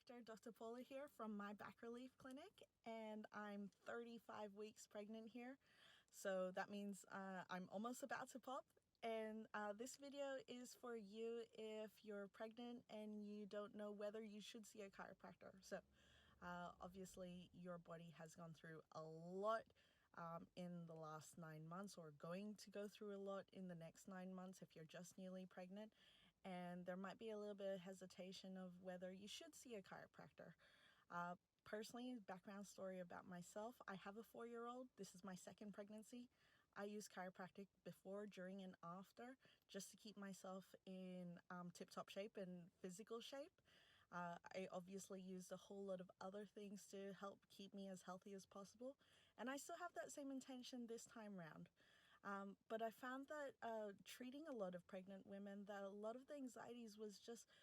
chiropractor, Dr. Paula here from My Back Relief Clinic, and I'm 35 weeks pregnant here. So that means I'm almost about to pop. And this video is for you if you're pregnant and you don't know whether you should see a chiropractor. So obviously your body has gone through a lot in the last 9 months, or going to go through a lot in the next 9 months if you're just newly pregnant, and there might be a little bit of hesitation of whether you should see a chiropractor. Personally, background story about myself: I have a 4-year-old. This is my second pregnancy. I use chiropractic before, during, and after, just to keep myself in tip-top shape and physical shape. I obviously used a whole lot of other things to help keep me as healthy as possible, and I still have that same intention this time round. But I found that treating a lot of pregnant women, that a lot of the anxieties was just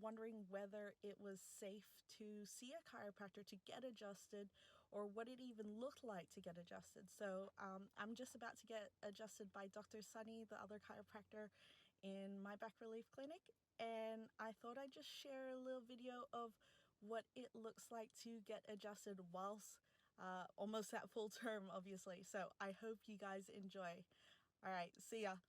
wondering whether it was safe to see a chiropractor to get adjusted, or what it even looked like to get adjusted. So I'm just about to get adjusted by Dr. Sunny, the other chiropractor in My Back Relief Clinic, and I thought I'd just share a little video of what it looks like to get adjusted whilst almost at full term, obviously. So I hope you guys enjoy. All right, see ya.